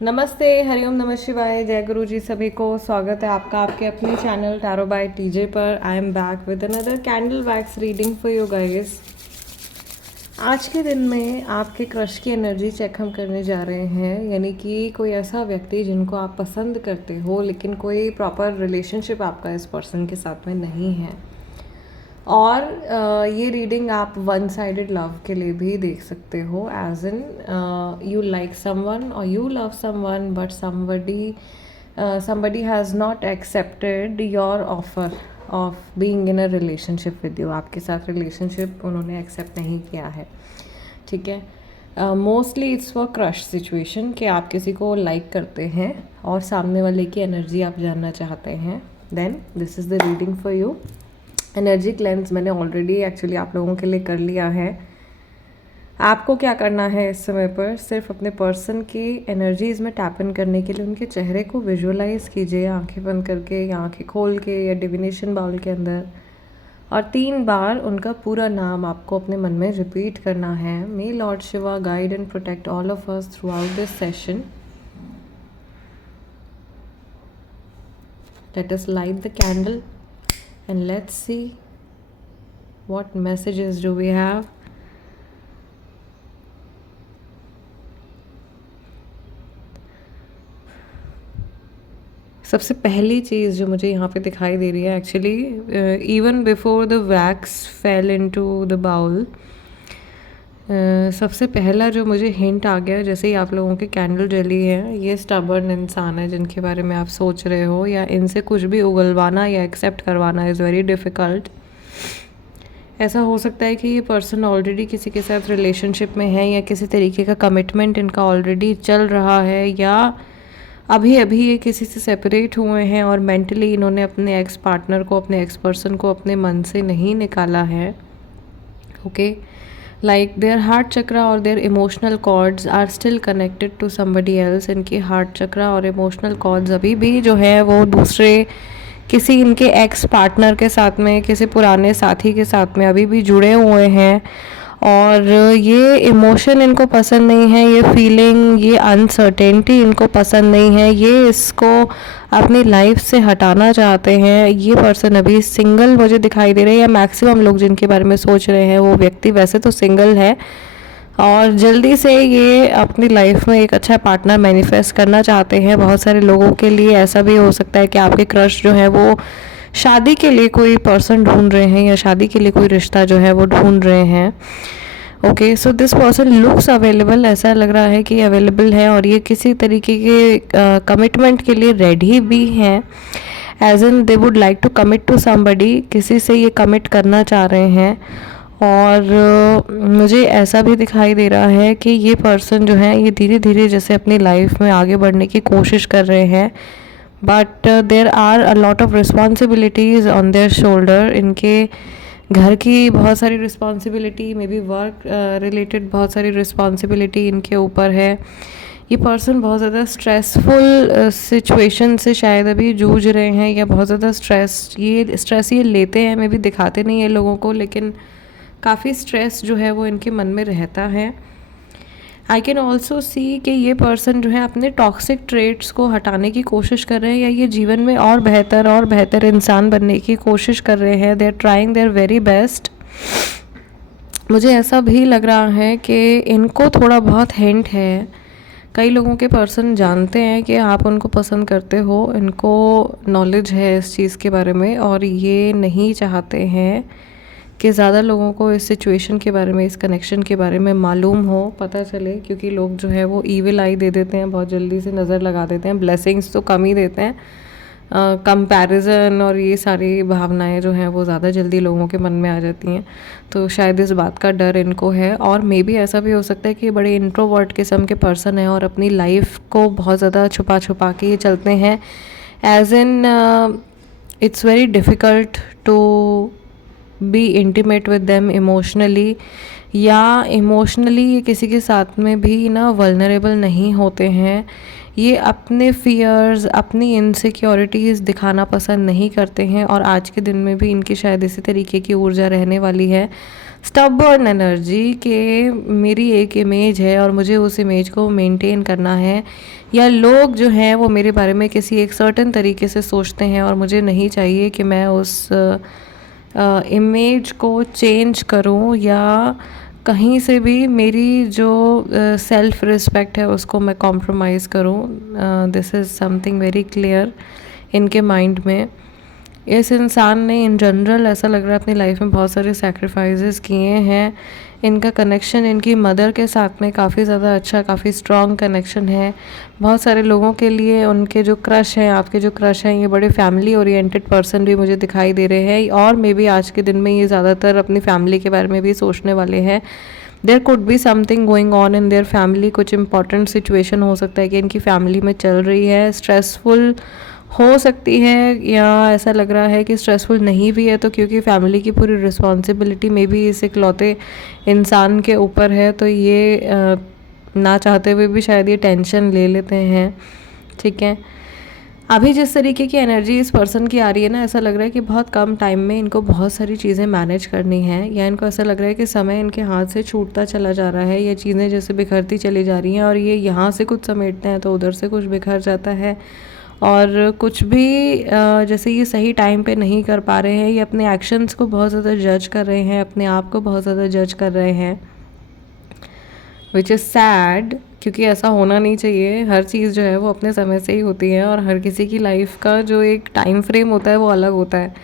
नमस्ते, हरिओम, नमः शिवाय, जय गुरु जी। सभी को स्वागत है आपका आपके अपने चैनल टैरो बाय टीजे पर। I am back with another candle wax reading for you guys. आज के दिन में आपके क्रश की एनर्जी चेक हम करने जा रहे हैं, यानी कि कोई ऐसा व्यक्ति जिनको आप पसंद करते हो लेकिन कोई प्रॉपर रिलेशनशिप आपका इस पर्सन के साथ में नहीं है। और ये रीडिंग आप वन साइडेड लव के लिए भी देख सकते हो, as in you like someone और you love someone but somebody has not accepted your offer of being in a relationship with you। आपके साथ रिलेशनशिप उन्होंने एक्सेप्ट नहीं किया है, ठीक है। Mostly it's for crush situation कि आप किसी को लाइक करते हैं और सामने वाले की एनर्जी आप जानना चाहते हैं। Then this is the reading for you. Energy cleanse मैंने ऑलरेडी एक्चुअली आप लोगों के लिए कर लिया है। आपको क्या करना है इस समय पर, सिर्फ अपने पर्सन की एनर्जीज़ में टैप इन करने के लिए उनके चेहरे को विजुअलाइज कीजिए, आंखें बंद करके या आंखें खोल के या डिविनेशन बाउल के अंदर, और 3 बार उनका पूरा नाम आपको अपने मन में रिपीट करना है। May lord Shiva guide and protect all of us throughout this session. Let us light the candle and let's see what messages do we have। सबसे पहली चीज़ जो मुझे यहाँ पे दिखाई दे रही है, actually even before the wax fell into the bowl, सबसे पहला जो मुझे हिंट आ गया, जैसे ही आप लोगों की कैंडल जली है, ये स्टबर्न इंसान है जिनके बारे में आप सोच रहे हो, या इनसे कुछ भी उगलवाना या एक्सेप्ट करवाना इज़ वेरी डिफ़िकल्ट। ऐसा हो सकता है कि ये पर्सन ऑलरेडी किसी के साथ रिलेशनशिप में है या किसी तरीके का कमिटमेंट इनका ऑलरेडी चल रहा है, या अभी अभी ये किसी से सेपरेट हुए हैं और मेंटली इन्होंने अपने एक्स पार्टनर को, अपने एक्स पर्सन को अपने मन से नहीं निकाला है। Okay, like their heart chakra or their emotional cords are still connected to somebody else। इनकी heart chakra और emotional cords अभी भी जो है वो दूसरे किसी इनके एक्स पार्टनर के साथ में, किसी पुराने साथी के साथ में अभी भी जुड़े हुए हैं, और ये इमोशन इनको पसंद नहीं है, ये फीलिंग, ये अनसर्टेनिटी इनको पसंद नहीं है, ये इसको अपनी लाइफ से हटाना चाहते हैं। ये पर्सन अभी सिंगल मुझे दिखाई दे रहे हैं, या मैक्सिमम लोग जिनके बारे में सोच रहे हैं वो व्यक्ति वैसे तो सिंगल है, और जल्दी से ये अपनी लाइफ में एक अच्छा पार्टनर मैनिफेस्ट करना चाहते हैं। बहुत सारे लोगों के लिए ऐसा भी हो सकता है कि आपके क्रश जो है वो शादी के लिए कोई पर्सन ढूंढ रहे हैं, या शादी के लिए कोई रिश्ता जो है वो ढूंढ रहे हैं। Okay, so this person looks available, ऐसा लग रहा है कि अवेलेबल है, और ये किसी तरीके के कमिटमेंट के लिए रेडी भी हैं, as in they would like to commit to somebody, किसी से ये कमिट करना चाह रहे हैं। और मुझे ऐसा भी दिखाई दे रहा है कि ये पर्सन जो है ये धीरे धीरे जैसे अपनी लाइफ में आगे बढ़ने की कोशिश कर रहे हैं, but there are a lot of responsibilities on their shoulder. इनके घर की बहुत सारी responsibility, maybe work related बहुत सारी रिस्पॉन्सिबिलिटी इनके ऊपर है। ये पर्सन बहुत ज़्यादा स्ट्रेसफुल सिचुएशन से शायद अभी जूझ रहे हैं, या बहुत ज़्यादा स्ट्रेस ये लेते हैं, मे बी दिखाते नहीं है लोगों को, लेकिन काफ़ी स्ट्रेस जो है वो इनके मन में रहता है। आई कैन ऑल्सो सी कि ये पर्सन जो है अपने टॉक्सिक ट्रेट्स को हटाने की कोशिश कर रहे हैं, या ये जीवन में और बेहतर इंसान बनने की कोशिश कर रहे हैं। They are trying their very best. मुझे ऐसा भी लग रहा है कि इनको थोड़ा बहुत हिंट है, कई लोगों के पर्सन जानते हैं कि आप उनको पसंद करते हो, इनको नॉलेज है इस चीज़ के बारे में, और ये नहीं चाहते हैं कि ज़्यादा लोगों को इस सिचुएशन के बारे में, इस कनेक्शन के बारे में मालूम हो, पता चले, क्योंकि लोग जो है वो ईविल आई दे देते हैं, बहुत जल्दी से नज़र लगा देते हैं, ब्लेसिंग्स तो कम ही देते हैं। कंपैरिजन और ये सारी भावनाएं जो हैं वो ज़्यादा जल्दी लोगों के मन में आ जाती हैं, तो शायद इस बात का डर इनको है। और मे बी ऐसा भी हो सकता है कि बड़े इंट्रोवर्ट किस्म के पर्सन हैं और अपनी लाइफ को बहुत ज़्यादा छुपा छुपा के ये चलते हैं, as in it's very difficult to be intimate with them emotionally, या इमोशनली ये किसी के साथ में भी ना वल्नरेबल नहीं होते हैं। ये अपने फियर्स, अपनी इनसिक्योरिटीज़ दिखाना पसंद नहीं करते हैं, और आज के दिन में भी इनकी शायद इसी तरीके की ऊर्जा रहने वाली है। स्टबर्न एनर्जी कि मेरी एक इमेज है और मुझे उस इमेज को मेंटेन करना है, या लोग जो हैं वो मेरे बारे में किसी एक सर्टेन तरीके से सोचते हैं और मुझे नहीं चाहिए कि मैं उस इमेज को चेंज करूं, या कहीं से भी मेरी जो सेल्फ रिस्पेक्ट है उसको मैं कॉम्प्रोमाइज़ करूं। This is something very clear इनके माइंड में। इस इंसान ने इन जनरल ऐसा लग रहा है अपनी लाइफ में बहुत सारे सैक्रिफाइसेस किए हैं। इनका कनेक्शन इनकी मदर के साथ में काफ़ी ज़्यादा अच्छा, काफ़ी स्ट्रॉन्ग कनेक्शन है। बहुत सारे लोगों के लिए उनके जो क्रश हैं, आपके जो क्रश हैं, ये बड़े फैमिली ओरिएंटेड पर्सन भी मुझे दिखाई दे रहे हैं, और मे बी आज के दिन में ये ज़्यादातर अपनी फैमिली के बारे में भी सोचने वाले हैं। There could be something going on in their family, कुछ इंपॉर्टेंट सिचुएशन हो सकता है कि इनकी फैमिली में चल रही है, स्ट्रेसफुल हो सकती है, या ऐसा लग रहा है कि स्ट्रेसफुल नहीं भी है, तो क्योंकि फैमिली की पूरी रिस्पॉन्सिबिलिटी में भी इस इकलौते इंसान के ऊपर है, तो ये ना चाहते हुए भी शायद ये टेंशन ले लेते हैं। ठीक है, अभी जिस तरीके की एनर्जी इस पर्सन की आ रही है ना, ऐसा लग रहा है कि बहुत कम टाइम में इनको बहुत सारी चीज़ें मैनेज करनी है, या इनको ऐसा लग रहा है कि समय इनके हाथ से छूटता चला जा रहा है, ये चीज़ें जैसे बिखरती चली जा रही हैं, और ये यहाँ से कुछ समेटते हैं तो उधर से कुछ बिखर जाता है, और कुछ भी जैसे ये सही टाइम पे नहीं कर पा रहे हैं, ये अपने एक्शंस को बहुत ज़्यादा जज कर रहे हैं, अपने आप को बहुत ज़्यादा जज कर रहे हैं, विच इज़ सैड, क्योंकि ऐसा होना नहीं चाहिए। हर चीज़ जो है वो अपने समय से ही होती है, और हर किसी की लाइफ का जो एक टाइम फ्रेम होता है वो अलग होता है।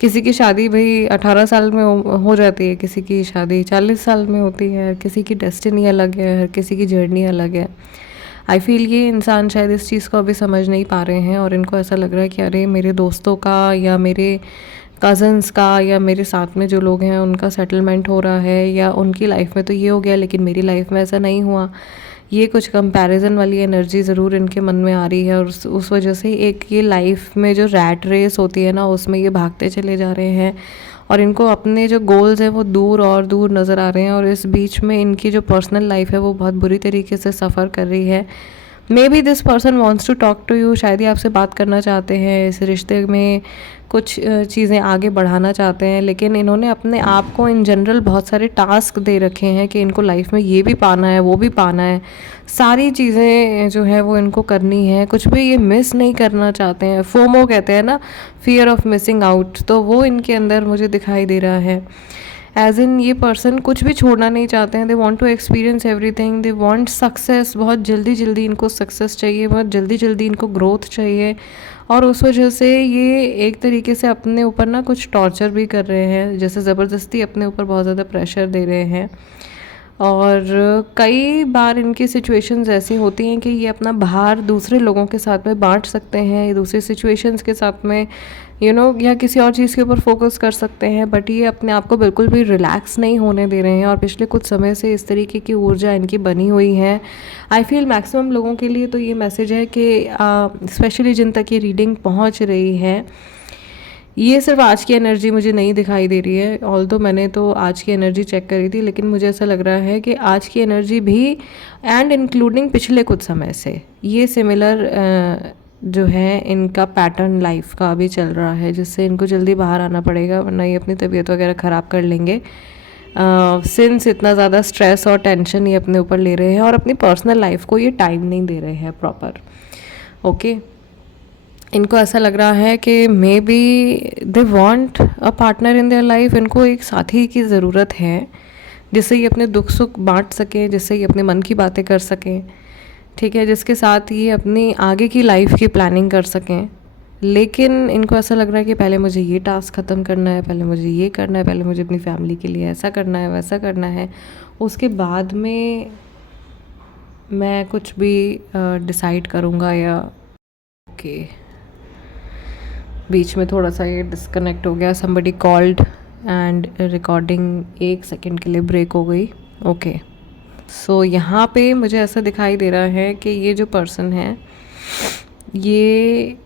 किसी की शादी भाई 18 साल में हो जाती है, किसी की शादी 40 साल में होती है, हर किसी की डेस्टिनी अलग है, हर किसी की जर्नी अलग है। आई फील ये इंसान शायद इस चीज़ को अभी समझ नहीं पा रहे हैं, और इनको ऐसा लग रहा है कि अरे मेरे दोस्तों का, या मेरे कज़न्स का, या मेरे साथ में जो लोग हैं उनका सेटलमेंट हो रहा है, या उनकी लाइफ में तो ये हो गया लेकिन मेरी लाइफ में ऐसा नहीं हुआ। ये कुछ कंपैरिजन वाली एनर्जी ज़रूर इनके मन में आ रही है, और उस वजह से एक ये लाइफ में जो रैट रेस होती है ना, उसमें ये भागते चले जा रहे हैं, और इनको अपने जो गोल्स हैं वो दूर और दूर नज़र आ रहे हैं, और इस बीच में इनकी जो पर्सनल लाइफ है वो बहुत बुरी तरीके से सफ़र कर रही है। Maybe this person wants to talk to you, शायद ही आपसे बात करना चाहते हैं, इस रिश्ते में कुछ चीज़ें आगे बढ़ाना चाहते हैं, लेकिन इन्होंने अपने आप को इन जनरल बहुत सारे टास्क दे रखे हैं कि इनको लाइफ में ये भी पाना है, वो भी पाना है, सारी चीज़ें जो है वो इनको करनी है, कुछ भी ये मिस नहीं करना चाहते हैं। फोमो कहते हैं ना, फियर ऑफ मिसिंग आउट, तो वो इनके अंदर मुझे दिखाई दे रहा है। एज इन ये पर्सन कुछ भी छोड़ना नहीं चाहते हैं, they want to experience everything, they want success, बहुत जल्दी जल्दी इनको सक्सेस चाहिए, बहुत जल्दी जल्दी इनको ग्रोथ चाहिए, और उस वजह से ये एक तरीके से अपने ऊपर ना कुछ टॉर्चर भी कर रहे हैं, जैसे ज़बरदस्ती अपने ऊपर बहुत ज़्यादा प्रेशर दे रहे हैं। और कई बार इनकी सिचुएशंस ऐसी होती हैं कि ये अपना भार दूसरे लोगों के साथ में बांट सकते हैं, ये दूसरे सिचुएशंस के साथ में या किसी और चीज़ के ऊपर फोकस कर सकते हैं, बट ये अपने आप को बिल्कुल भी रिलैक्स नहीं होने दे रहे हैं, और पिछले कुछ समय से इस तरीके की ऊर्जा इनकी बनी हुई है। आई फील मैक्सिमम लोगों के लिए तो ये मैसेज है कि स्पेशली जिन तक ये रीडिंग पहुंच रही है, ये सिर्फ आज की एनर्जी मुझे नहीं दिखाई दे रही है, ऑल्दो मैंने तो आज की एनर्जी चेक करी थी, लेकिन मुझे ऐसा लग रहा है कि आज की एनर्जी भी, एंड इंक्लूडिंग पिछले कुछ समय से, ये सिमिलर जो है इनका पैटर्न लाइफ का अभी चल रहा है, जिससे इनको जल्दी बाहर आना पड़ेगा, वरना ये अपनी तबीयत वगैरह ख़राब कर लेंगे। सिंस इतना ज़्यादा स्ट्रेस और टेंशन ये अपने ऊपर ले रहे हैं, और अपनी पर्सनल लाइफ को ये टाइम नहीं दे रहे हैं प्रॉपर। ओके, इनको ऐसा लग रहा है कि may be they want a partner in their life, इनको एक साथी की ज़रूरत है जिससे ये अपने दुख सुख बांट सकें, जिससे ये अपने मन की बातें कर सकें, ठीक है, जिसके साथ ये अपनी आगे की लाइफ की प्लानिंग कर सकें। लेकिन इनको ऐसा लग रहा है कि पहले मुझे ये टास्क ख़त्म करना है, पहले मुझे ये करना है, पहले मुझे अपनी फैमिली के लिए ऐसा करना है, वैसा करना है, उसके बाद में मैं कुछ भी डिसाइड करूँगा। या ओके, बीच में थोड़ा सा ये डिस्कनेक्ट हो गया, somebody called and recording 1 second के लिए ब्रेक हो गई। ओके, सो यहाँ पे मुझे ऐसा दिखाई दे रहा है कि ये जो पर्सन है ये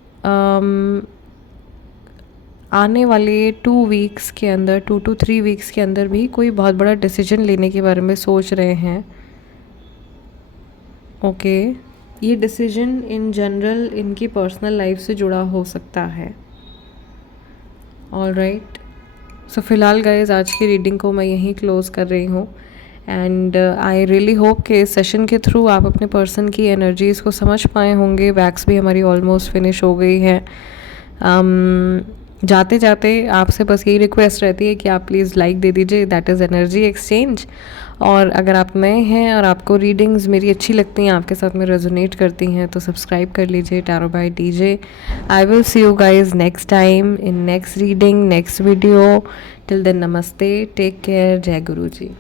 आने वाले 2 वीक्स के अंदर, 2 to 3 वीक्स के अंदर भी कोई बहुत बड़ा डिसीजन लेने के बारे में सोच रहे हैं। ओके, ये डिसीजन इन जनरल इनकी पर्सनल लाइफ से जुड़ा हो सकता है। ऑल राइट, सो फिलहाल गाइज आज की रीडिंग को मैं यहीं क्लोज़ कर रही हूँ एंड आई रियली होप कि इस सेशन के थ्रू आप अपने पर्सन की एनर्जीज़ को समझ पाए होंगे। वैक्स भी हमारी ऑलमोस्ट फिनिश हो गई है। जाते जाते आपसे बस यही रिक्वेस्ट रहती है कि आप प्लीज़ लाइक दे दीजिए, दैट इज़ एनर्जी एक्सचेंज। और अगर आप नए हैं और आपको रीडिंग्स मेरी अच्छी लगती हैं, आपके साथ में रेजोनेट करती हैं, तो सब्सक्राइब कर लीजिए tarot by DJ. I will see you guys next time in next reading, next video. Till then नमस्ते, टेक केयर, जय गुरु जी।